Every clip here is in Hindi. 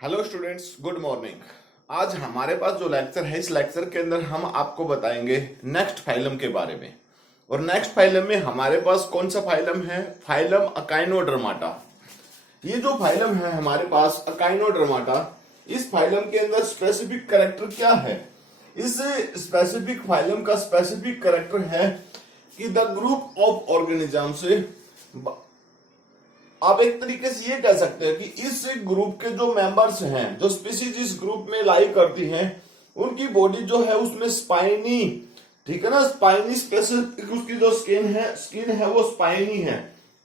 Hello students, good morning. आज हमारे पास जो लेक्चर है, इस लेक्चर के अंदर हम आपको बताएंगे नेक्स्ट फाइलम के बारे में। और नेक्स्ट फाइलम में हमारे पास कौन सा फाइलम है? फाइलम अकाइनोडर्माटा। ये जो फाइलम है हमारे पास अकाइनोडर्माटा, इस फाइलम के अंदर स्पेसिफिक कैरेक्टर क्या है? इस स्पेसिफिक फाइलम का स्पेसिफिक कैरेक्टर है कि द ग्रुप ऑफ ऑर्गेनिजम्स, आप एक तरीके से ये कह सकते हैं कि इस ग्रुप के जो मेंबर्स हैं, जो स्पीसीज इस ग्रुप में लाई करती हैं, उनकी बॉडी जो है उसमें स्पाइनी, ठीक है ना, स्पाइनी स्पेसिफिक उसकी जो स्किन है वो स्पाइनी है।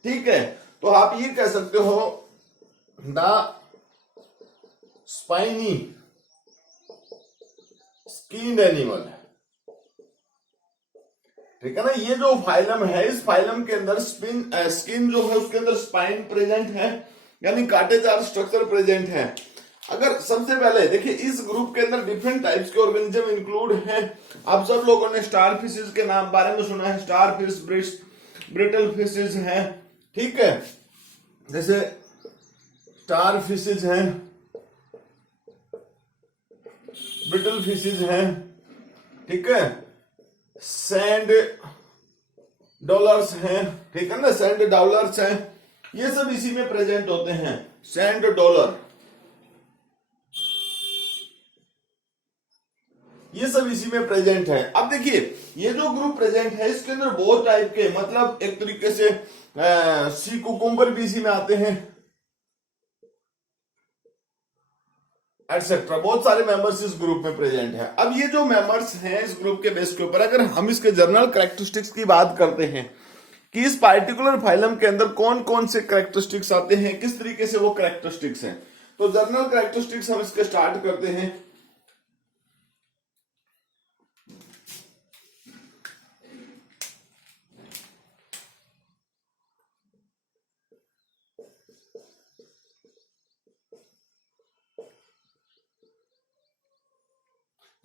ठीक है, तो आप ये कह सकते हो द स्पाइनी स्किन एनिमल। ठीक है ना, ये जो फाइलम है, इस फाइलम के अंदर स्किन जो है उसके अंदर स्पाइन प्रेजेंट है, यानी कांटेदार स्ट्रक्चर प्रेजेंट है। अगर सबसे पहले देखिए, इस ग्रुप के अंदर डिफरेंट टाइप्स के ऑर्गेनिज्म इंक्लूड हैं। आप सब लोगों ने स्टार फिशेज के नाम बारे में सुना है। स्टार फिश, ब्रिटल फिशेज हैं, ठीक है, जैसे स्टार फिशेज हैं, ब्रिटल फिशेज हैं, ठीक है, सैंड डॉलर्स हैं, ठीक है ना, सैंड डॉलर्स हैं, ये सब इसी में प्रेजेंट होते हैं। सैंड डॉलर, ये सब इसी में प्रेजेंट है। अब देखिए, ये जो ग्रुप प्रेजेंट है इसके अंदर बहुत टाइप के, मतलब एक तरीके से सी कुकुम्बर भी इसी में आते हैं, एटसेट्रा। बहुत सारे मेंबर्स इस ग्रुप में प्रेजेंट है। अब ये जो मेंबर्स हैं इस ग्रुप के बेस के ऊपर, अगर हम इसके जनरल कैरेक्टरिस्टिक्स की बात करते हैं कि इस पार्टिकुलर फाइलम के अंदर कौन कौन से कैरेक्टरिस्टिक्स आते हैं, किस तरीके से वो कैरेक्टरिस्टिक्स हैं, तो जनरल कैरेक्टरिस्टिक्स हम इसके स्टार्ट करते हैं।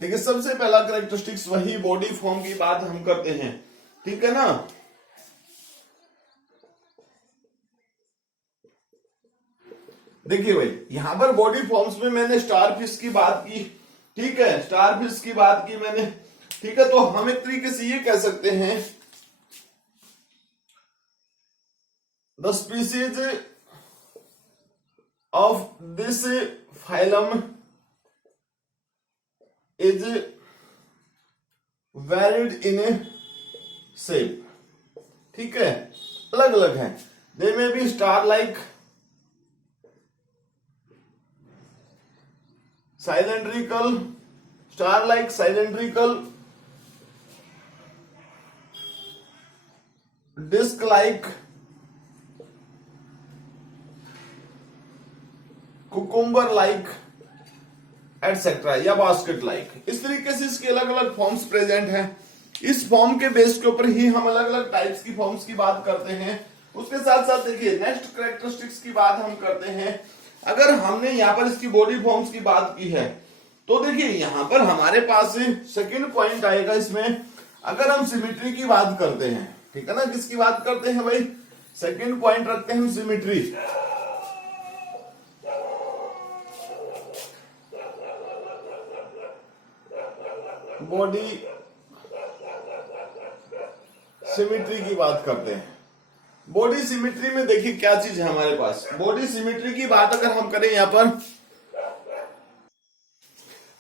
देखिए, सबसे पहला कैरेक्टरिस्टिक्स वही बॉडी फॉर्म की बात हम करते हैं, ठीक है ना। देखिए भाई, यहां पर बॉडी फॉर्म्स में मैंने स्टार फिश की बात की, ठीक है, स्टार फिश की बात की मैंने, ठीक है। तो हम एक तरीके से ये कह सकते हैं the species of this phylum is varied in shape, ठीक है, अलग अलग है। They may be star like, cylindrical, star like, cylindrical, disc like, cucumber like, etcetera, या बास्केट लाइक। इस तरीके से इसके अलग अलग फॉर्म्स प्रेजेंट हैं। इस फॉर्म के बेस के ऊपर ही हम अलग अलग टाइप्स की फॉर्म्स की बात करते हैं। उसके साथ साथ देखिए, नेक्स्ट कैरेक्टरिस्टिक्स की बात हम करते हैं। अगर हमने यहाँ पर इसकी बॉडी फॉर्म्स की बात की है, तो देखिए यहां पर हमारे पास सेकंड पॉइंट आएगा इसमें, अगर हम सिमेट्री की बात करते हैं, ठीक है ना। किसकी बात करते हैं भाई? सेकंड पॉइंट रखते हैं हम सिमेट्री। बॉडी सिमेट्री की बात करते हैं। बॉडी सिमेट्री में देखिए क्या चीज है हमारे पास। बॉडी सिमेट्री की बात अगर हम करें, यहां पर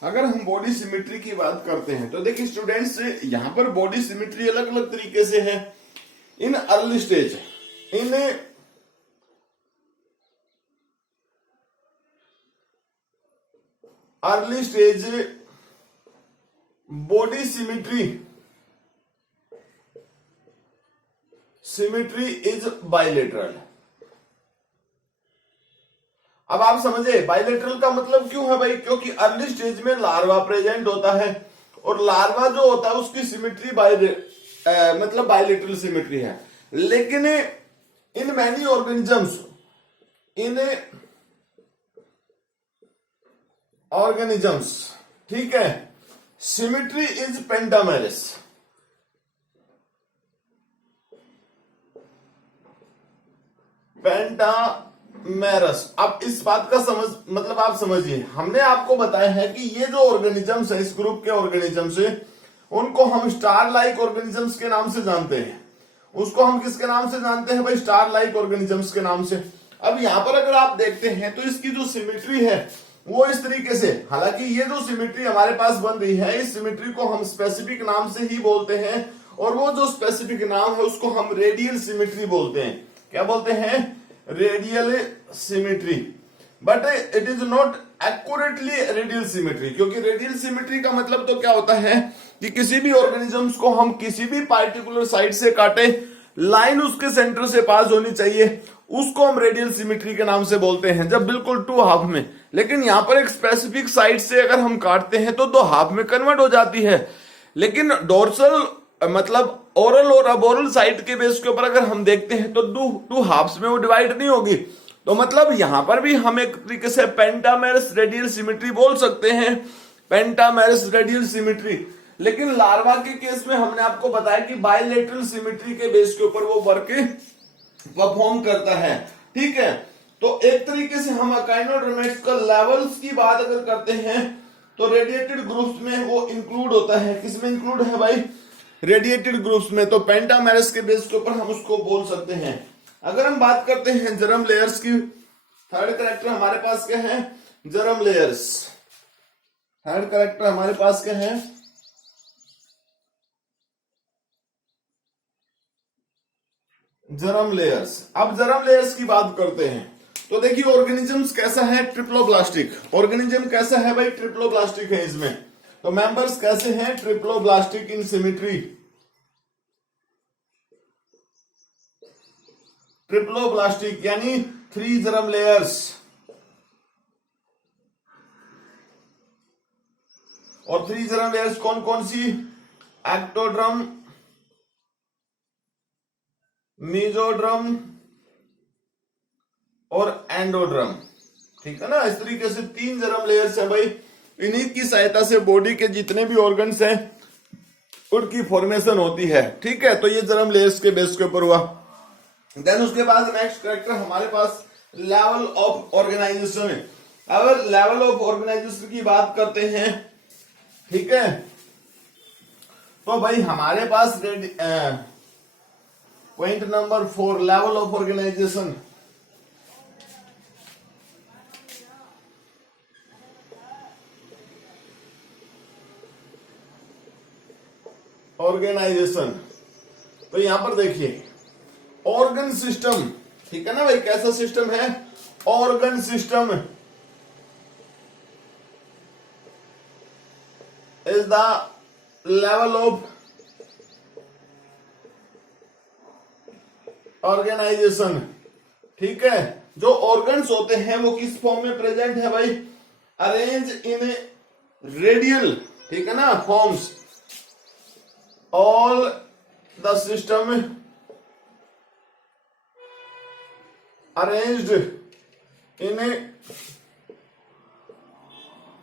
अगर हम बॉडी सिमेट्री की बात करते हैं, तो देखिए स्टूडेंट्स, यहां पर बॉडी सिमेट्री अलग अलग तरीके से है। In early stage, in early stage body symmetry is bilateral. अब आप समझे बाइलेटरल का मतलब क्यों है भाई? क्योंकि अर्ली स्टेज में लार्वा प्रेजेंट होता है, और लार्वा जो होता है उसकी सिमेट्री मतलब बाइलेटरल सिमेट्री है। लेकिन इन मैनी ऑर्गेनिजम्स, ठीक है, सिमेट्री इज पेंटामेरस। पेंटामेरस मेरस। अब इस बात का मतलब आप समझिए, हमने आपको बताया है कि ये जो ऑर्गेनिजम्स है, इस ग्रुप के ऑर्गेनिजम्स है, उनको हम स्टार लाइक ऑर्गेनिजम्स के नाम से जानते हैं। उसको हम किसके नाम से जानते हैं भाई? स्टार लाइक ऑर्गेनिजम्स के नाम से। अब यहां पर अगर आप देखते हैं तो इसकी जो सिमेट्री है वो इस तरीके से, हालांकि ये जो सिमेट्री हमारे पास बन रही है, इस सिमेट्री को हम स्पेसिफिक नाम से ही बोलते हैं, और वो जो स्पेसिफिक नाम है उसको हम रेडियल सिमेट्री बोलते हैं। क्या बोलते हैं? Radial symmetry. But it is not accurately radial symmetry, क्योंकि रेडियल सिमेट्री का मतलब तो क्या होता है कि किसी भी ऑर्गेनिजम्स को हम किसी भी पार्टिकुलर साइड से काटे, लाइन उसके सेंटर से पास होनी चाहिए, उसको हम रेडियल सिमेट्री के नाम से बोलते हैं, जब बिल्कुल टू हाफ में। लेकिन यहां पर एक स्पेसिफिक साइड से अगर हम काटते हैं तो दो हाफ में कन्वर्ट हो जाती है। लेकिन डोर्सल मतलब ओरल और अबोरल साइड के बेस के ऊपर अगर हम देखते हैं तो टू हाफ्स में वो डिवाइड नहीं होगी। तो मतलब यहां पर भी हम एक तरीके से पेंटामेरस रेडियल सिमेट्री बोल सकते हैं, पेंटामेरस रेडियल सिमेट्री। लेकिन लार्वा के केस में हमने आपको बताया कि बायलेटरल सिमेट्री के बेस के ऊपर वो वर्क परफॉर्म करता है। ठीक है, तो एक तरीके से हम अकाइनोडर्मेट्स का लेवल्स की बात अगर करते हैं तो रेडिएटेड ग्रुप्स में वो इंक्लूड होता है। किसमें इंक्लूड है भाई? रेडिएटेड ग्रुप्स में। तो पेंटामेरस के बेस के ऊपर हम उसको बोल सकते हैं। अगर हम बात करते हैं जर्म लेयर्स की, थर्ड कैरेक्टर हमारे पास क्या है? Germ layers. थर्ड कैरेक्टर हमारे पास क्या है? Germ layers. अब जर्म लेयर्स की बात करते हैं तो देखिए ऑर्गेनिजम्स कैसा है? ट्रिप्लोब्लास्टिक। ऑर्गेनिज्म कैसा है भाई? ट्रिप्लोब्लास्टिक है इसमें। तो मेंबर्स कैसे हैं? ट्रिप्लोब्लास्टिक इन सिमेट्री। ट्रिप्लोब्लास्टिक यानी 3 जर्म लेयर्स। और 3 जर्म लेयर्स कौन कौन सी? एक्टोड्रम, मीजोड्रम और एंडोड्रम। ठीक है ना? इस तरीके से 3 जर्म लेयर्स है भाई। इन्हीं की सहायता से बॉडी के जितने भी ऑर्गन्स हैं उनकी फॉर्मेशन होती है। ठीक है, तो ये जर्म लेयर्स के बेस के ऊपर हुआ। देन उसके बाद नेक्स्ट कैरेक्टर हमारे पास लेवल ऑफ ऑर्गेनाइजेशन है। अगर लेवल ऑफ ऑर्गेनाइजेशन की बात करते हैं, ठीक है, तो भाई हमारे पास point number 4 level of organisation. Organisation, तो यहां पर देखिए ऑर्गन सिस्टम। ठीक है ना भाई? कैसा सिस्टम है? Organ system is the level of organisation. ठीक है, जो ऑर्गन्स होते हैं वो किस फॉर्म में प्रेजेंट है भाई? अरेंज इन रेडियल, ठीक है ना, forms. All the system arranged in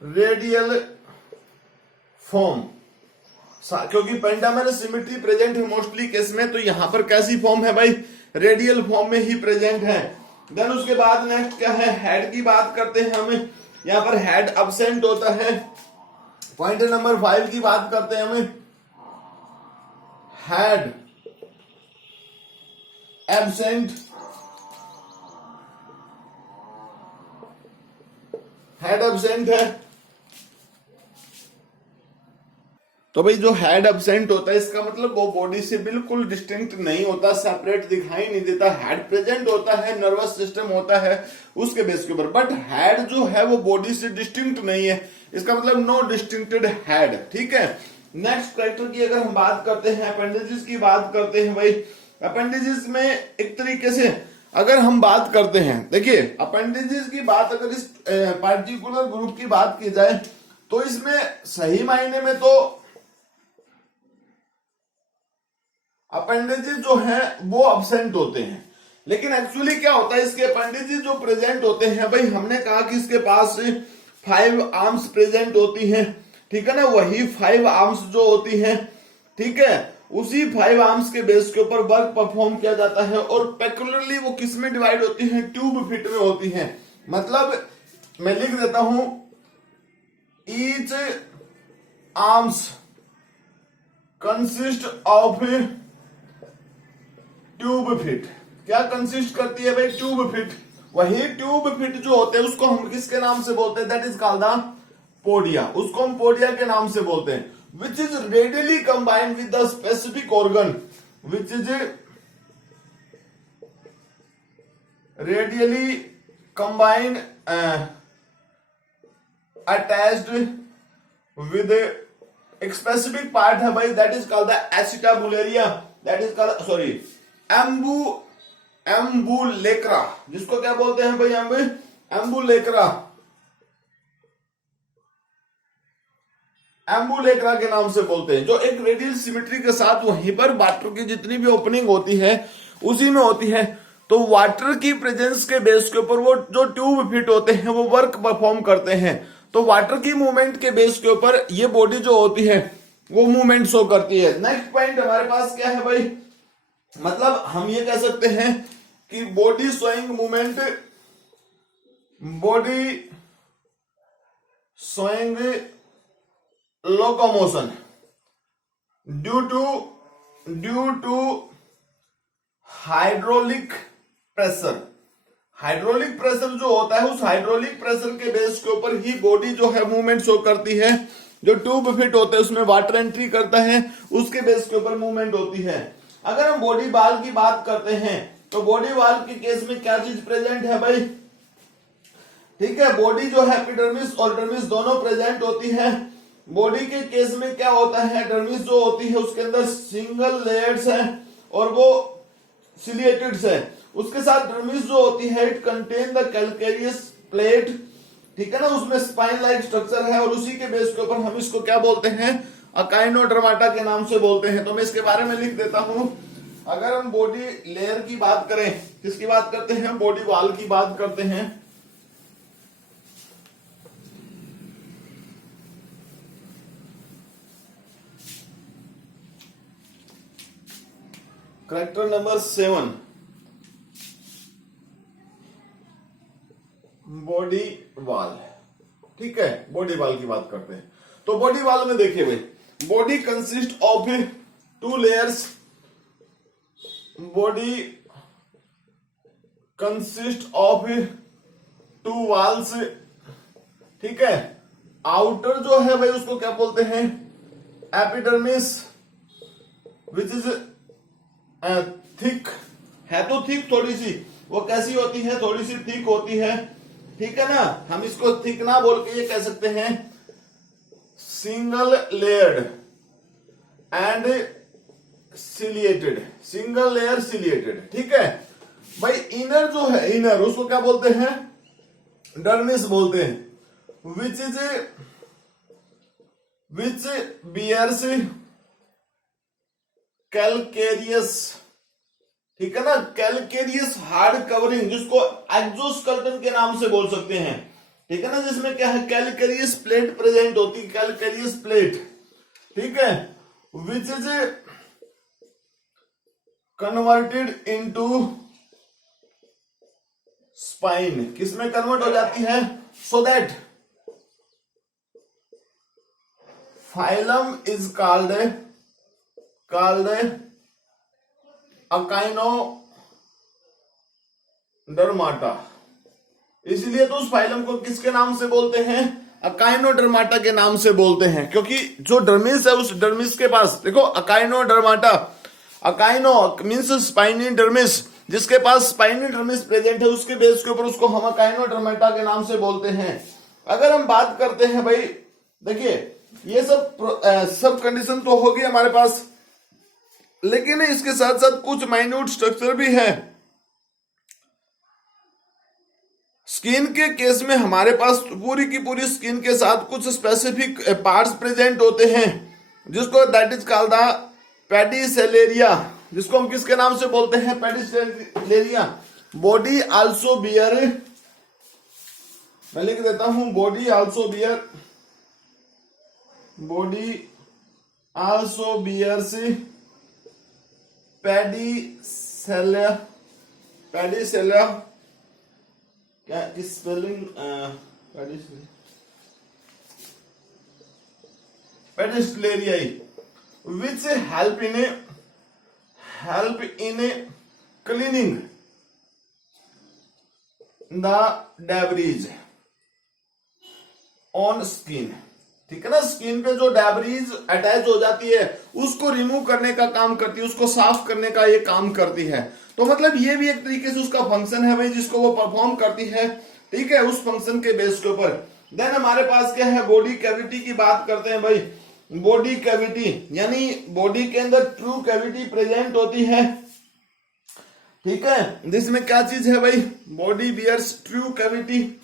radial form. क्योंकि पेंटामेरस सिमेट्री प्रेजेंट है मोस्टली केस में, तो यहां पर कैसी फॉर्म है भाई? रेडियल फॉर्म में ही प्रेजेंट है। देन उसके बाद नेक्स्ट क्या है? हेड की बात करते हैं हम। यहां पर हेड अब्सेंट होता है। पॉइंट नंबर 5 की बात करते हैं हम। हेड एब्सेंट, हेड एब्सेंट है। तो भाई जो हेड एब्सेंट होता है इसका मतलब वो बॉडी से बिल्कुल डिस्टिंक्ट नहीं होता, सेपरेट दिखाई नहीं देता। हेड प्रेजेंट होता है, नर्वस सिस्टम होता है उसके बेस के ऊपर, बट हेड जो है वो बॉडी से डिस्टिंक्ट नहीं है। इसका मतलब नो डिस्टिंक्टेड हेड। ठीक है, नेक्स्ट कैरेक्टर की अगर हम बात करते हैं, अपेंडेजेस की बात करते हैं भाई। अपेंडेजेस में एक तरीके से अगर हम बात करते हैं, देखिए अपेंडेजेस की बात अगर इस पार्टिकुलर ग्रुप की बात की जाए तो इसमें सही मायने में तो अपेंडेजेस जो है वो अब्सेंट होते हैं। लेकिन एक्चुअली क्या होता है, इसके अपेंडेजेस जो प्रेजेंट होते हैं भाई, हमने कहा कि इसके पास 5 आर्म्स प्रेजेंट होती हैं। ठीक है ना? वही 5 आर्म्स जो होती हैं, ठीक है, उसी 5 आर्म्स के बेस के ऊपर वर्क परफॉर्म किया जाता है और पेकुलरली वो किस में डिवाइड होती है, ट्यूब फिट में होती है। मतलब मैं लिख देता हूं, each arms consist of tube fit. क्या कंसिस्ट करती है भाई, ट्यूब फिट। वही ट्यूब फिट जो होते हैं उसको हम किसके नाम से बोलते हैं, that is called the podia. उसको हम पोडिया के नाम से बोलते हैं। Which is radially combined with the specific organ, which is radially combined attached with एक स्पेसिफिक पार्ट है भाई, that is called the acetabularia, that is called sorry ambulacra, जिसको क्या बोलते हैं भाई, एम्बुलेक्रा, एम्बुलेक्रा के नाम से बोलते हैं। जो एक रेडियल सिमेट्री के साथ वहीं पर वाटर की जितनी भी ओपनिंग होती है उसी में होती है। तो वाटर की प्रेजेंस के बेस के ऊपर वो जो ट्यूब फिट होते हैं वो वर्क परफॉर्म करते हैं। तो वाटर की मूवमेंट के बेस के ऊपर ये बॉडी जो होती है वो मूवमेंट शो करती है। नेक्स्ट पॉइंट हमारे पास क्या है भाई, मतलब हम ये कह सकते हैं कि body showing movement, body showing locomotion due to hydraulic pressure. Hydraulic pressure जो होता है उस हाइड्रोलिक प्रेशर के बेस के ऊपर ही बॉडी जो है मूवमेंट शो करती है। जो ट्यूब फिट होते हैं उसमें वाटर एंट्री करता है, उसके बेस के ऊपर मूवमेंट होती है। अगर हम बॉडी वाल की बात करते हैं तो बॉडी वाल के केस में क्या चीज प्रेजेंट है भाई, ठीक है, बॉडी जो है एपिडर्मिस और डर्मिस दोनों प्रेजेंट होती है। बॉडी के केस में क्या होता है, डर्मिस जो होती है उसके अंदर सिंगल लेयर्स है और वो सिलिएटेड्स है। उसके साथ डर्मिस जो होती है it contain the calcareous plate, ठीक है ना, उसमें स्पाइन लाइक स्ट्रक्चर है और उसी के बेस के ऊपर हम इसको क्या बोलते हैं, अकाइनोडर्माटा के नाम से बोलते हैं। तो मैं इसके बारे में लिख देता हूं। अगर हम बॉडी लेयर की बात करें, किसकी बात करते हैं, बॉडी वाल की बात करते हैं। करेक्टर नंबर 7, बॉडी वाल, ठीक है, बॉडी वाल की बात करते हैं। तो बॉडी वाल में देखिए भाई, body consist of 2 layers, body consist of 2 walls, ठीक है। आउटर जो है भाई उसको क्या बोलते हैं, एपिडर्मिस, विच इज थिक, है तो थिक थोड़ी सी, वो कैसी होती है, थोड़ी सी थिक होती है, ठीक है ना। हम इसको थिक ना बोल के ये कह सकते हैं single layered and ciliated, single layer ciliated, ठीक है भाई। इनर जो है, इनर उसको क्या बोलते हैं, डर्मिस बोलते हैं, विच बियर्स कैलकेरियस, ठीक है ना, कैलकेरियस हार्ड कवरिंग, जिसको एक्सोस्केलेटन के नाम से बोल सकते हैं, ठीक है ना, जिसमें क्या है, कैलकेरियस प्लेट प्रेजेंट होती है, कैलकेरियस प्लेट, ठीक है, which is converted into spine, किसमें कन्वर्ट हो जाती है, so that phylum is called echinodermata. इसलिए तो उस फाइलम को किसके नाम से बोलते हैं, अकाइनोडर्माटा के नाम से बोलते हैं, क्योंकि जो डर्मिस है उस डर्मिस के पास देखो, अकाइनोडर्माटा, अकाइनो मींस स्पाइनी डर्मिस, जिसके पास स्पाइनी डर्मिस प्रेजेंट है उसके बेस के ऊपर उसको हम अकाइनोडर्माटा के नाम से बोलते हैं। अगर हम बात करते हैं भाई, देखिए ये सब कंडीशन तो होगी हमारे पास, लेकिन इसके साथ साथ कुछ माइन्यूट स्ट्रक्चर भी है। स्किन के केस में हमारे पास पूरी की पूरी स्किन के साथ कुछ स्पेसिफिक पार्ट्स प्रेजेंट होते हैं, जिसको दैट इज कॉल्ड द पेडिसेलेरिया, जिसको हम किसके नाम से बोलते हैं, पेडिसेलेरिया। बॉडी आल्सो बियर, मैं लिख देता हूं, body also bears pedicellariae, pedicellariae क्या किस spelling, pedicellariae, which help in cleaning the debris on skin। ठीक है ना, स्किन पे जो डेब्रीज अटैच हो जाती है उसको रिमूव करने का काम करती है, उसको साफ करने का ये काम करती है। तो मतलब ये भी एक तरीके से उसका फंक्शन है भाई, जिसको वो परफॉर्म करती है। ठीक है, उस फंक्शन के बेस के ऊपर देन हमारे पास क्या है, बॉडी कैविटी की बात करते हैं भाई। बॉडी कैविटी यानी बॉडी के अंदर ट्रू कैविटी प्रेजेंट होती है। ठीक है, जिसमें क्या चीज है भाई, body bears true cavity.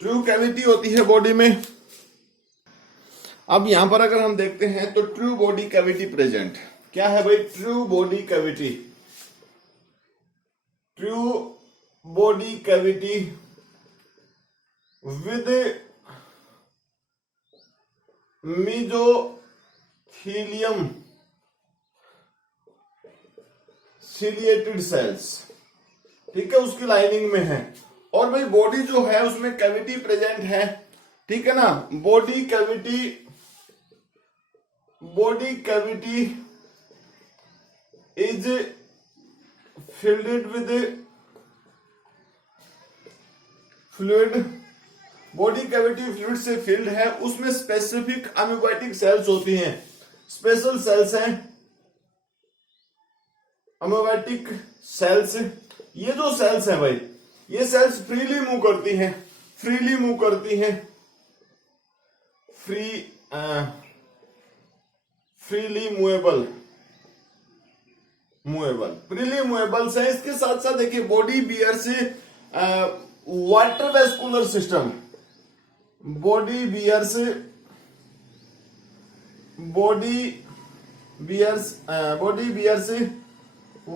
True cavity होती है बॉडी में। अब यहां पर अगर हम देखते हैं तो ट्रू बॉडी कैविटी प्रेजेंट क्या है भाई, true body cavity, true body cavity with mesothelium ciliated sales. ठीक है, उसकी लाइनिंग में है। और भाई बॉडी जो है उसमें कैविटी प्रेजेंट है। ठीक है ना, body cavity is filled with fluid, body cavity fluid से फिल्ड है। उसमें स्पेसिफिक अम्यूबैटिक सेल्स होती हैं, स्पेशल सेल्स हैं अम्यूबैटिक सेल्स। ये जो सेल्स हैं भाई, ये सेल्स फ्रीली मूव करती हैं, फ्रीली मूव करती हैं, फ्रीली मूवेबल फ्रीली मूवेबल्स है। इसके साथ साथ देखिए बॉडी बियर से water vascular system, body bear से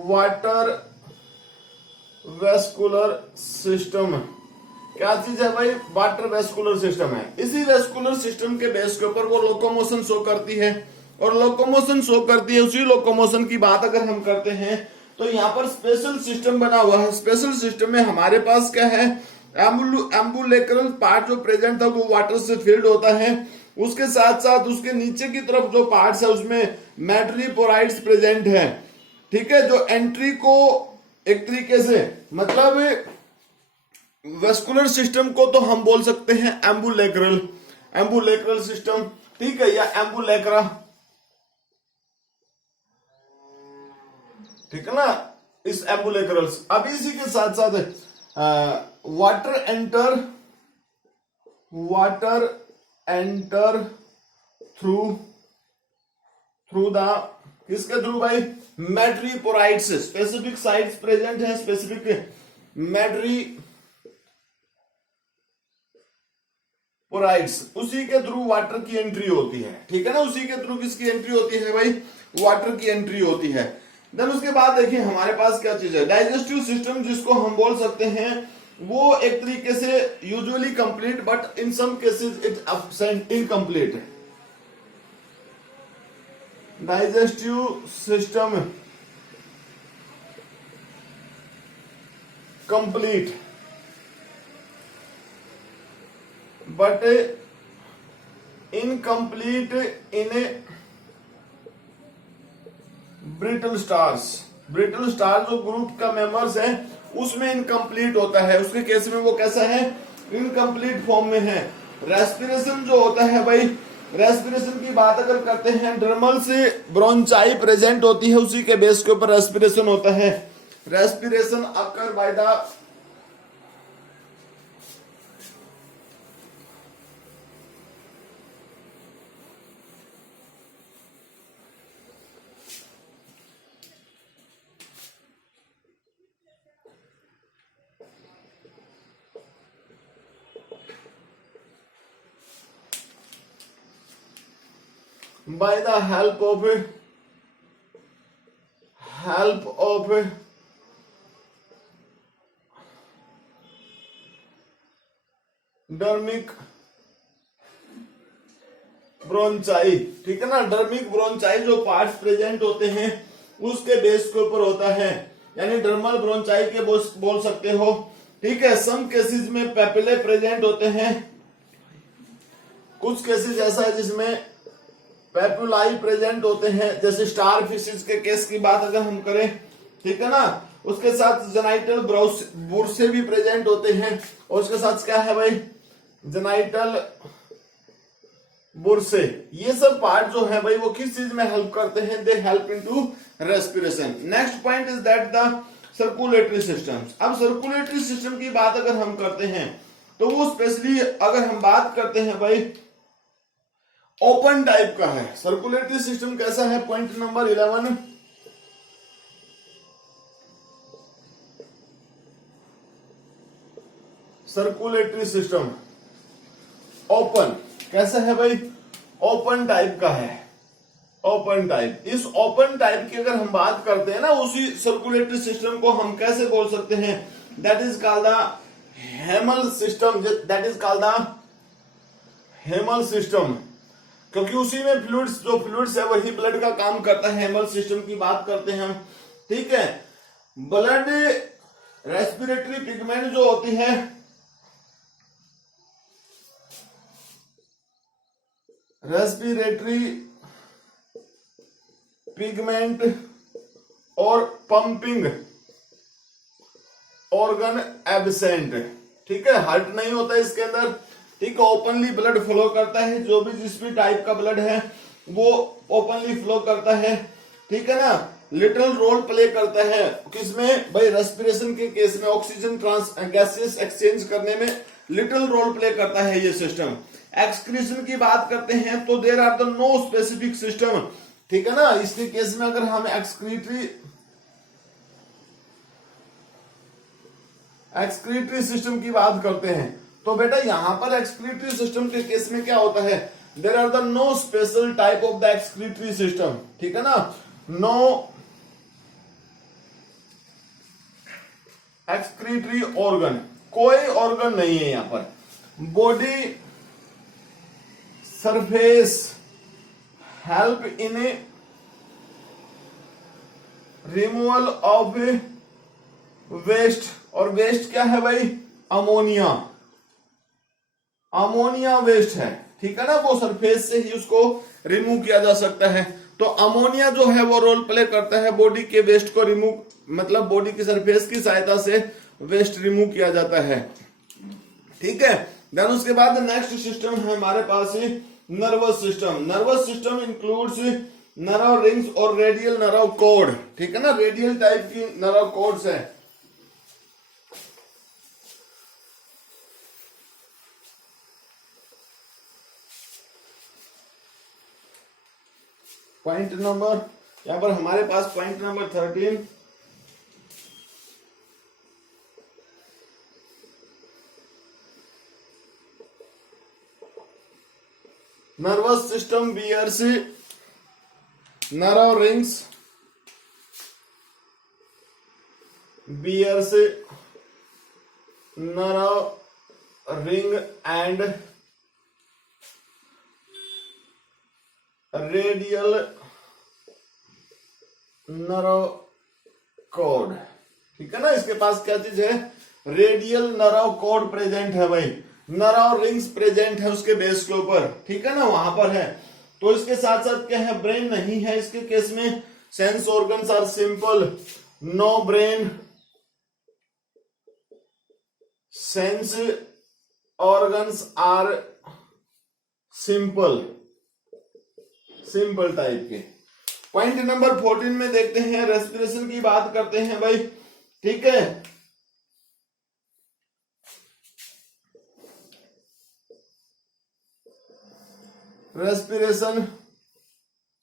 वाटर वेस्कुलर सिस्टम। क्या चीज है भाई, वाटर वेस्कुलर सिस्टम है। इसी वेस्कुलर सिस्टम के बेस के ऊपर वो लोकोमोशन शो करती है, और लोकोमोशन शो करती है। उसी लोकोमोशन की बात अगर हम करते हैं तो यहाँ पर स्पेशल सिस्टम बना हुआ है। स्पेशल सिस्टम में हमारे पास क्या है, एम्बुलेक्रल पार्ट जो प्रेजेंट था वो वाटर से फिल्ड होता है। उसके साथ साथ उसके नीचे की तरफ जो पार्ट्स है उसमें मैट्रीपोराइड्स प्रेजेंट है। ठीक है, जो एंट्री को एक तरीके से मतलब वेस्कुलर सिस्टम को तो हम बोल सकते हैं एम्बुलेक्रल सिस्टम। ठीक है, या एम्बुलेक्रा। ठीक है ना, इस एम्बुलेक्रल्स। अब इसी के साथ साथ वाटर एंटर थ्रू द किसके थ्रू भाई, मैट्रीपोराइड्स। स्पेसिफिक साइट्स प्रेजेंट है, स्पेसिफिक मैट्रीपोराइड्स, उसी के थ्रू वाटर की एंट्री होती है। ठीक है ना, उसी के थ्रू किसकी एंट्री होती है भाई, वाटर की एंट्री होती है। देन उसके बाद देखिए हमारे पास क्या चीज है, डाइजेस्टिव सिस्टम, जिसको हम बोल सकते हैं वो एक तरीके से usually complete but in some cases it absent, incomplete है। Digestive system complete but incomplete in brittle stars. Brittle star जो ग्रुप का मेंबर्स है उसमें इनकम्प्लीट होता है। उसके केस में वो कैसा है, इनकम्प्लीट फॉर्म में है। रेस्पिरेशन जो होता है भाई, रेस्पिरेशन की बात अगर करते हैं, ड्रमल से ब्रोंचाई प्रेजेंट होती है, उसी के बेस के ऊपर रेस्पिरेशन होता है। Respiration occur by the by the help of dermic branchiae, ठीक है ना। डर्मिक ब्रोंचाई जो पार्ट्स प्रेजेंट होते हैं उसके बेस के ऊपर होता है, यानी डर्मल ब्रोंचाई के बोल सकते हो, ठीक है। सम केसेस में पेपिले प्रेजेंट होते हैं, कुछ केसेस ऐसा है जिसमें पेपुलाई प्रेजेंट होते हैं, जैसे स्टार फिशेस के केस की बात अगर हम करें, ठीक है ना। उसके साथ जेनाइटल बुरसे भी प्रेजेंट होते हैं, और उसके साथ क्या है भाई, जेनाइटल बुरसे। ये सब पार्ट जो है भाई वो किस चीज में हेल्प करते हैं, they help into respiration. Next point is that the circulatory system. अब सर्कुलेटरी सिस्टम की बात अगर हम करते हैं तो वो स्पेशली अगर हम बात करते हैं भाई ओपन टाइप का है। सर्कुलेटरी सिस्टम कैसा है, point number 11, circulatory system open कैसा है भाई, ओपन टाइप का है, ओपन टाइप। इस ओपन टाइप की अगर हम बात करते हैं ना, उसी सर्कुलेटरी सिस्टम को हम कैसे बोल सकते हैं, that is called the haemal system, that is called the haemal system, क्योंकि उसी में फ्लूइड्स, जो फ्लूइड्स है वही ब्लड का काम करता है। हेमल सिस्टम की बात करते हैं हम, ठीक है। ब्लड रेस्पिरेटरी पिगमेंट जो होती है, रेस्पिरेटरी पिगमेंट और पंपिंग ऑर्गन एब्सेंट, ठीक है। हार्ट नहीं होता इसके अंदर, ठीक है। ओपनली ब्लड फ्लो करता है, जो भी जिस भी टाइप का ब्लड है वो ओपनली फ्लो करता है, ठीक है ना। लिटिल रोल प्ले करता है किसमें भाई, रेस्पिरेशन के केस में ऑक्सीजन गैसेस एक्सचेंज करने में लिटिल रोल प्ले करता है ये सिस्टम। एक्सक्रीशन की बात करते हैं तो there are the no specific system, ठीक है ना। इसके केस में अगर हम एक्सक्रीटरी सिस्टम की बात करते हैं तो बेटा यहां पर एक्सक्रीटरी सिस्टम के केस में क्या होता है, there are the no special type of the excretory system, ठीक है ना। नो एक्सक्रीटरी ऑर्गन, कोई ऑर्गन नहीं है यहां पर। Body surface help in removal of waste, और वेस्ट क्या है भाई, अमोनिया, अमोनिया वेस्ट है, ठीक है ना। वो सरफेस से ही उसको रिमूव किया जा सकता है। तो अमोनिया जो है वो रोल प्ले करता है बॉडी के वेस्ट को रिमूव, मतलब बॉडी की सरफेस की सहायता से वेस्ट रिमूव किया जाता है, ठीक है। देन उसके बाद नेक्स्ट सिस्टम है हमारे पास nervous system. Nervous system includes nerve rings और रेडियल नर्व कॉर्ड, ठीक है ना। रेडियल टाइप की नर्व कॉर्ड्स है। पॉइंट नंबर, यहां पर हमारे पास point number 13, nervous system bears nerve rings, bears nerve ring and radial nerve cord, ठीक है ना। इसके पास क्या चीज है, रेडियल नर्व कॉर्ड प्रेजेंट है भाई, नर्व रिंग्स प्रेजेंट है उसके बेस के ऊपर, ठीक है ना, वहां पर है। तो इसके साथ साथ क्या है, ब्रेन नहीं है इसके केस में। Sense organs are simple, no brain, sense organs are simple, simple type के। पॉइंट नंबर 14 में देखते हैं, रेस्पिरेशन की बात करते हैं भाई, ठीक है। रेस्पिरेशन,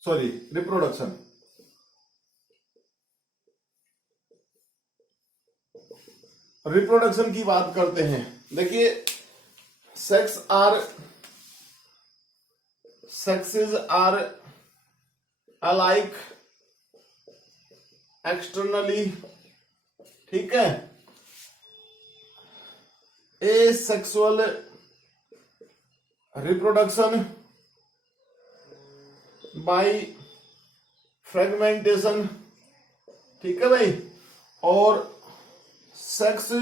सॉरी, रिप्रोडक्शन, रिप्रोडक्शन की बात करते हैं। देखिए सेक्सेस आर अलाइक एक्सटर्नली, ठीक है, asexual reproduction by fragmentation, ठीक है भाई, और sex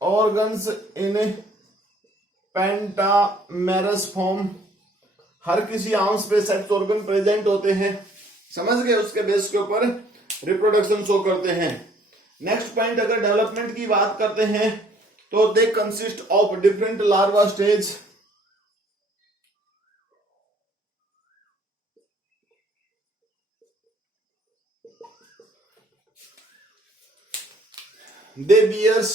organs in pentamerous form, हर किसी आंश पे सेक्स ऑर्गन प्रेजेंट होते हैं, समझ गए, उसके बेस के ऊपर रिप्रोडक्शन शो करते हैं। नेक्स्ट पॉइंट, अगर डेवलपमेंट की बात करते हैं तो they consist of different larva stage, they bears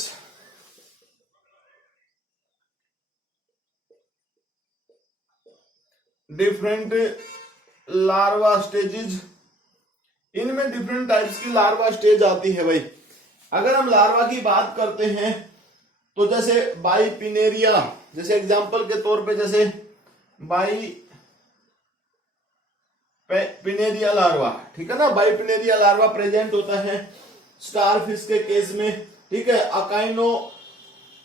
different larva stages, इनमें डिफरेंट टाइप्स की लार्वा स्टेज आती है भाई। अगर हम लार्वा की बात करते हैं तो जैसे बाइपिनेरिया, जैसे एग्जांपल के तौर पे जैसे बाइपिनेरिया लार्वा, ठीक है ना, बाइपिनेरिया लार्वा प्रेजेंट होता है स्टारफिश के केस में, ठीक है, अकाइनो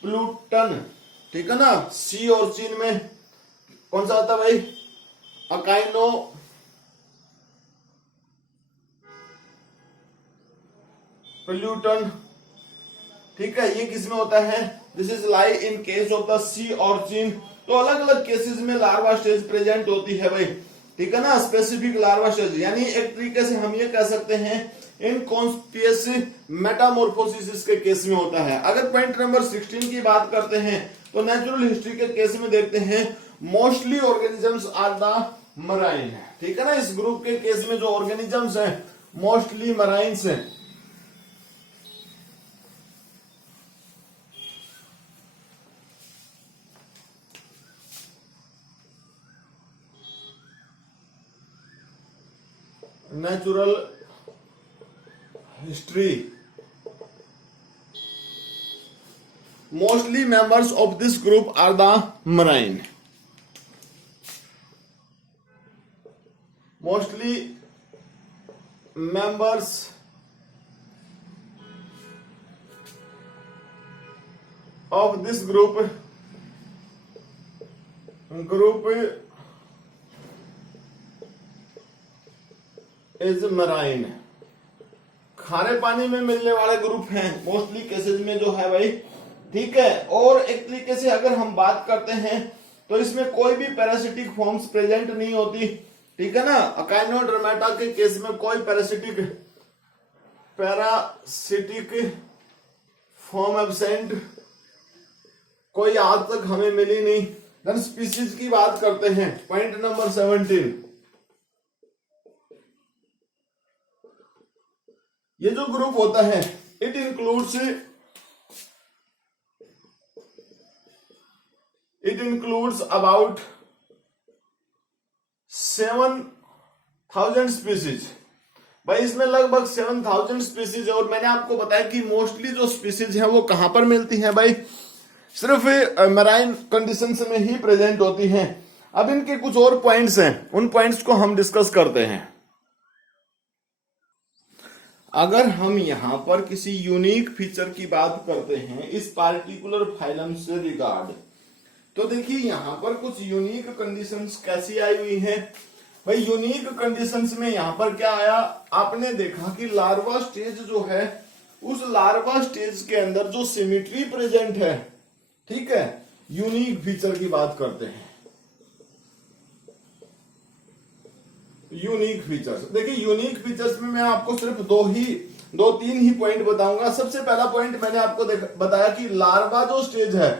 प्लूटन, ठीक है ना, सी ऑर्चिन में कौन सा आता है भाई, अकाइनो प्लूटन, ठीक है, ये किसमें होता है, this is lie in case of the sea urchin. तो अलग अलग केसेस में लार्वा स्टेज प्रेजेंट होती है भाई, ठीक है ना, स्पेसिफिक लार्वा स्टेज, यानी एक तरीके से हम ये कह सकते हैं इनकॉन्स्पियस मेटामॉर्फोसिस के केस में होता है। अगर पॉइंट नंबर 16 की बात करते हैं तो नेचुरल हिस्ट्री के केस में देखते हैं mostly organisms are the marine, ठीक है ना, इस ग्रुप के केस में जो ऑर्गेनिजम्स हैं मोस्टली मराइन्स हैं। Natural history, mostly members of this group are the marine, mostly members of this group is marine, खारे पानी में मिलने वाले ग्रुप हैं मोस्टली केसेस में जो है भाई, ठीक है। और एक तरीके से अगर हम बात करते हैं तो इसमें कोई भी पैरासिटिक फॉर्म्स प्रेजेंट नहीं होती, ठीक है ना, अकाइनोडर्मेटा के केस में कोई पैरासिटिक फॉर्म एब्सेंट, कोई आज तक हमें मिली नहीं। देन स्पीसीज की बात करते हैं, पॉइंट नंबर 17, ये जो ग्रुप होता है इट इंक्लूड्स अबाउट 7,000 स्पीसीज, भाई इसमें लगभग 7,000 स्पीसीज है। और मैंने आपको बताया कि मोस्टली जो स्पीसीज हैं वो कहां पर मिलती हैं भाई, सिर्फ मैराइन कंडीशंस में ही प्रेजेंट होती हैं। अब इनके कुछ और पॉइंट्स हैं, उन पॉइंट्स को हम डिस्कस करते हैं। अगर हम यहां पर किसी यूनिक फीचर की बात करते हैं इस पार्टिकुलर फाइलम से रिगार्ड, तो देखिए यहां पर कुछ यूनिक कंडीशंस कैसी आई हुई हैं भाई। यूनिक कंडीशंस में यहां पर क्या आया, आपने देखा कि लार्वा स्टेज जो है उस लार्वा स्टेज के अंदर जो सिमेट्री प्रेजेंट है, ठीक है, यूनिक फीचर की बात करते हैं। यूनिक फीचर्स, देखिए यूनिक फीचर्स में मैं आपको सिर्फ दो तीन ही पॉइंट बताऊंगा। सबसे पहला पॉइंट मैंने आपको बताया कि लार्वा जो स्टेज है,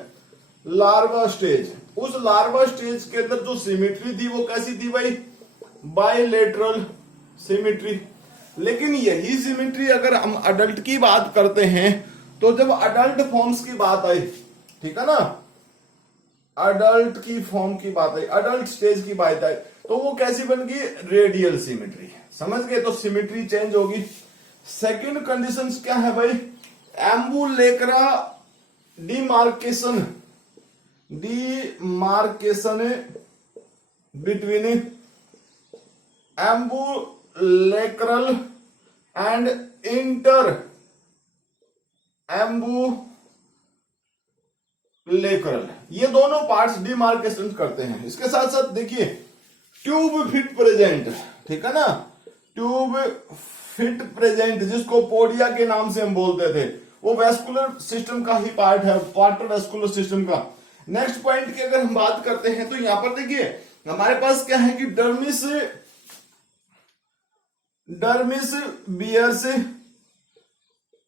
लार्वा स्टेज, उस लार्वा स्टेज के अंदर जो सिमेट्री थी वो कैसी थी भाई, बायलेटरल सिमेट्री। लेकिन यही सिमेट्री अगर हम अडल्ट की बात करते हैं तो जब अडल्ट फॉर्म्स की बात आई, ठीक है ना, अडल्ट की फॉर्म की बात आई, अडल्ट स्टेज की बात आई, तो वो कैसी बन गई, रेडियल सिमेट्री, समझ गए, तो सिमेट्री चेंज होगी। सेकंड कंडीशन क्या है भाई, ambulacra demarcation between ambulacral and interambulacral, ये दोनों पार्ट्स डिमार्केशन करते हैं। इसके साथ साथ देखिए ट्यूब फिट प्रेजेंट, ठीक है ना, ट्यूब फिट प्रेजेंट जिसको पोडिया के नाम से हम बोलते थे, वो वेस्कुलर सिस्टम का ही पार्ट है, वाटर वेस्कुलर सिस्टम का। नेक्स्ट पॉइंट की अगर हम बात करते हैं तो यहां पर देखिए हमारे पास क्या है कि डर्मिस बियर्स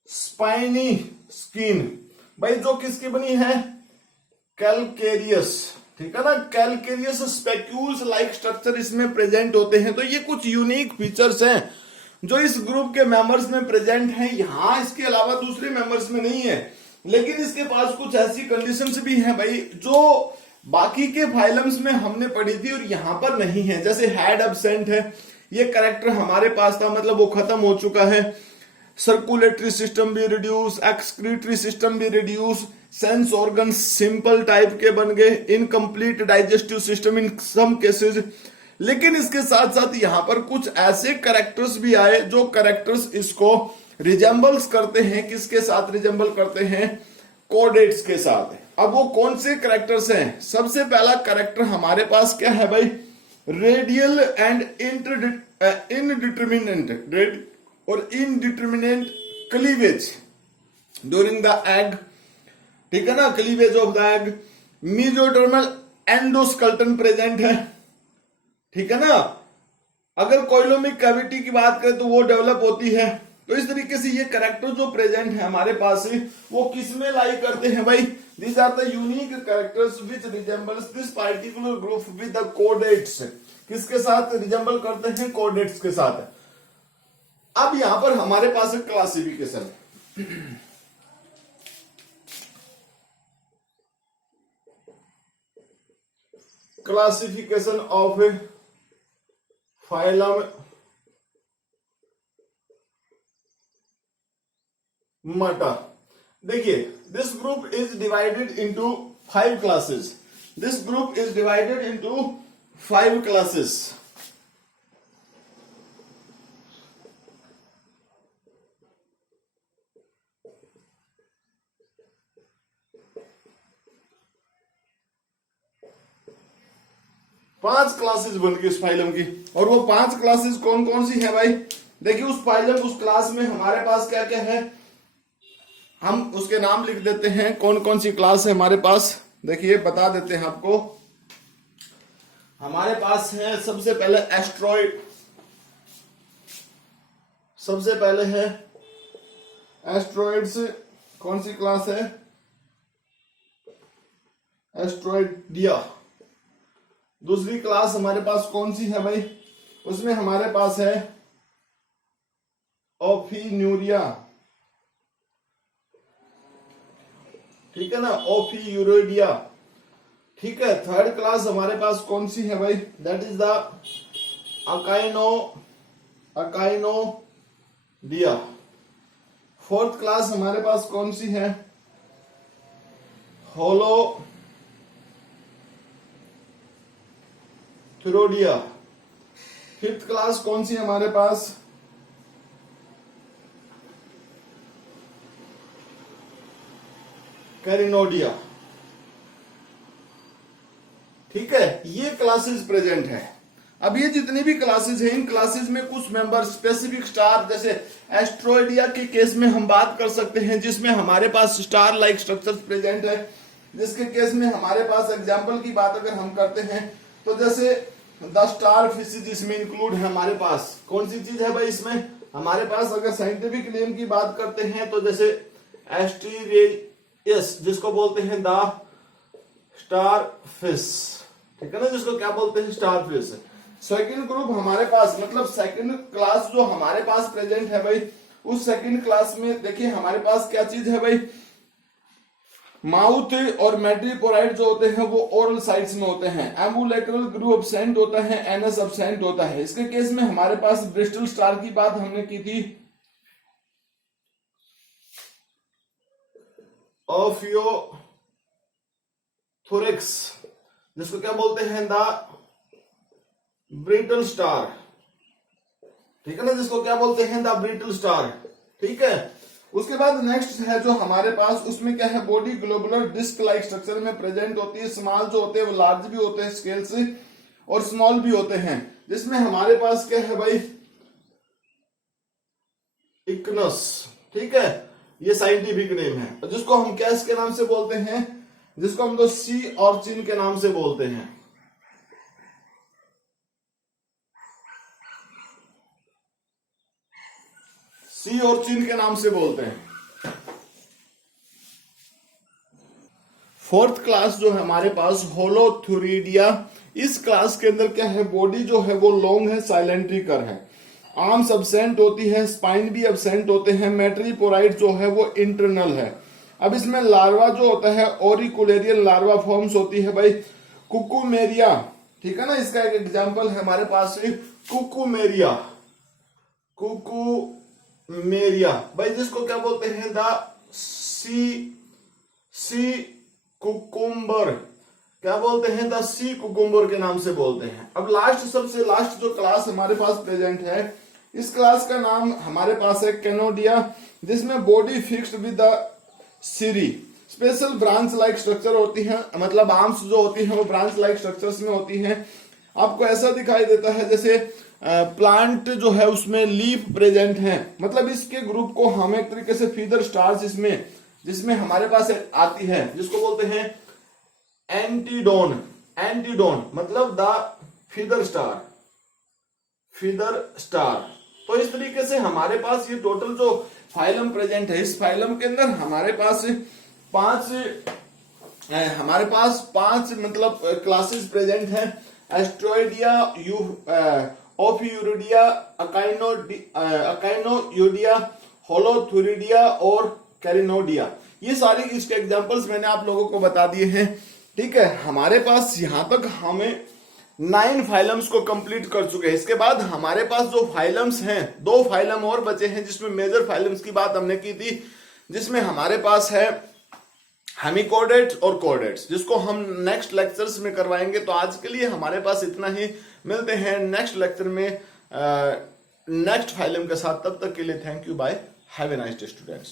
स्पाइनी स्किन, भाई जो किसकी बनी है, कैलकेरियस, ठीक है ना, कैलकेरियस स्पेक्यूल्स लाइक स्ट्रक्चर इसमें प्रेजेंट होते हैं। तो ये कुछ यूनिक फीचर्स हैं जो इस ग्रुप के मेंबर्स में प्रेजेंट हैं, यहां इसके अलावा दूसरे मेंबर्स में नहीं है। लेकिन इसके पास कुछ ऐसी कंडीशंस भी हैं भाई जो बाकी के फाइलम्स में हमने पढ़ी थी और यहां पर नहीं है। जैसे हेड एब्सेंट है, ये कैरेक्टर हमारे पास था, मतलब वो खत्म हो चुका है। सर्कुलेटरी सिस्टम भी रिड्यूस, एक्सक्रीटरी सिस्टम भी reduce, sense organ simple type के बन गए, incomplete digestive system in some cases. लेकिन इसके साथ साथ यहां पर कुछ ऐसे कैरेक्टर्स भी आए जो कैरेक्टर्स इसको रिजेंबल्स करते हैं, किसके साथ रिजेंबल करते हैं, कोडेट्स के साथ। अब वो कौन से कैरेक्टर्स हैं, सबसे पहला कैरेक्टर हमारे पास क्या है भाई, रेडियल एंड इनडिटर्मिनेंट और indeterminate cleavage during the egg, ठीक है ना, cleavage of the egg. Mesodermal endoskeleton present है, ठीक है ना। अगर कोइलोमिक कैविटी की बात करें तो वो डेवलप होती है। तो इस तरीके से ये कैरेक्टर जो प्रेजेंट है हमारे पास है वो किस में लाई करते हैं भाई, these are the unique characters which resembles this particular group with the chordates, किसके साथ रिजेंबल करते हैं, कोडेट्स के साथ। अब यहां पर हमारे पास है क्लासिफिकेशन। क्लासिफिकेशन ऑफ फाइलम मटा। देखिए this group is divided into 5 classes, this group is divided into 5 classes. पांच क्लासेस बन गई उस फाइलम की, और वो 5 क्लासेस कौन कौन सी है भाई, देखिए उस फाइलम उस क्लास में हमारे पास क्या क्या है, हम उसके नाम लिख देते हैं, कौन कौन सी क्लास है हमारे पास। देखिए बता देते हैं आपको, हमारे पास है सबसे पहले एस्ट्रॉइड, सबसे पहले है एस्ट्रॉइड्स, कौन सी क्लास है, एस्ट्रॉइडिया। दूसरी क्लास हमारे पास कौन सी है भाई, उसमें हमारे पास है ओफिन्यूरिया, ठीक है ना, ओफियूरोडिया, ठीक है। थर्ड क्लास हमारे पास कौन सी है भाई, that is the echinoidea. Fourth class हमारे पास कौन सी है, होलोथ्रोडिया। फिफ्थ क्लास कौन सी हमारे पास, कैरिनोडिया, ठीक है। ये क्लासेस प्रेजेंट है। अब ये जितनी भी क्लासेस हैं, इन क्लासेस में कुछ मेंबर स्पेसिफिक स्टार, जैसे एस्ट्रोइडिया के केस में हम बात कर सकते हैं जिसमें हमारे पास स्टार लाइक स्ट्रक्चर्स प्रेजेंट है, जिसके केस में हमारे पास एग्जांपल की बात अगर हम करते हैं तो जैसे द स्टार फिशेज इसमें इंक्लूड है हमारे पास। कौन सी चीज है भाई इसमें हमारे पास, अगर साइंटिफिक नेम की बात करते हैं तो जैसे एस्टीरियस जिसको बोलते हैं द स्टार फिश, ठीक है ना, जिसको क्या बोलते हैं, स्टार फिश। सेकंड ग्रुप हमारे पास, मतलब सेकंड क्लास जो हमारे पास प्रेजेंट है भाई, उस सेकंड क्लास में देखिए हमारे पास क्या चीज है भाई, माउथ और मैड्रीपोराइड जो होते हैं वो ओरल साइट्स में होते हैं। एम्बुलेक्रल ग्रुप एब्सेंट होता है, एनएस एब्सेंट होता है। इसके केस में हमारे पास ब्रिस्टल स्टार की बात हमने की थी, ओफियोथोरिक्स जिसको क्या बोलते हैं, द ब्रिटल स्टार, ठीक है ना, जिसको क्या बोलते हैं, द ब्रिटल स्टार। ठीक है, उसके बाद नेक्स्ट है जो हमारे पास, उसमें क्या है, body globular disc like structure में प्रेजेंट होती है। स्मॉल जो होते हैं वो लार्ज भी होते हैं स्केल से, और स्मॉल भी होते हैं, जिसमें हमारे पास क्या है भाई, इक्नस। ठीक है, ये साइंटिफिक नेम है, जिसको हम क्या इसके नाम से बोलते हैं, जिसको हम तो सी ऑर्चिन के नाम से बोलते हैं। सी ऑर्चिन के नाम से बोलते हैं। फोर्थ क्लास जो है हमारे पास, होलोथुरिडिया। इस क्लास के अंदर क्या है, बॉडी जो है वो लॉन्ग है, साइलेंट्रिकर है, आर्म्स अब्सेंट होती है, स्पाइन भी अब्सेंट होते हैं, मेट्रीपोराइड जो है वो इंटरनल है। अब इसमें लार्वा जो होता है, ओरिकुलेरियल लार्वा फॉर्म्स होती है भाई, कुकुमेरिया। ठीक है ना, इसका एक एग्जांपल है हमारे पास कुकुमेरिया। कुकुमेरिया भाई, जिसको क्या बोलते हैं, द सी कुकुम्बर, क्या बोलते हैं, द सी कुकुम्बर के नाम से बोलते हैं। अब लास्ट, सबसे लास्ट जो क्लास हमारे पास प्रेजेंट है, इस क्लास का नाम हमारे पास है कैनोडिया, जिसमें बॉडी फिक्स्ड विद द सीरी, स्पेशल ब्रांच लाइक स्ट्रक्चर होती है, मतलब आर्म्स जो होती हैं वो ब्रांच लाइक स्ट्रक्चर्स में होती हैं। आपको ऐसा दिखाई देता है जैसे प्लांट जो है उसमें लीफ प्रेजेंट है, मतलब इसके ग्रुप को हम एक तरीके से फीदर स्टार्स इसमें, जिसमें हमारे पास आती है, जिसको बोलते हैं एंटीडोन। एंटीडोन मतलब the feather star, feather star. तो इस तरीके से हमारे पास ये टोटल जो फाइलम प्रेजेंट है, इस फाइलम के अंदर हमारे पास पांच मतलब क्लासेस प्रेजेंट हैं। एस्ट्रोइडिया, ओफियूरिडिया, अकाइनोयूडिया, होलोथुरिडिया और कैरिनोडिया। ये सारी इसके एग्जांपल्स मैंने आप लोगों को बता दिए हैं। ठीक है, हमारे पास यहां तक हमें 9 फाइलम्स को कंप्लीट कर चुके हैं। इसके बाद हमारे पास जो फाइलम्स हैं, 2 फाइलम और बचे हैं, जिसमें मेजर फाइलम्स की बात हमने की थी, जिसमें हमारे पास है हेमिकोडेट्स और कोडेट्स, जिसको हम नेक्स्ट लेक्चर्स में करवाएंगे। तो आज के लिए हमारे पास इतना ही, मिलते हैं नेक्स्ट लेक्चर में नेक्स्ट फाइलम के साथ। तब तक के लिए thank you, bye, have a nice day students.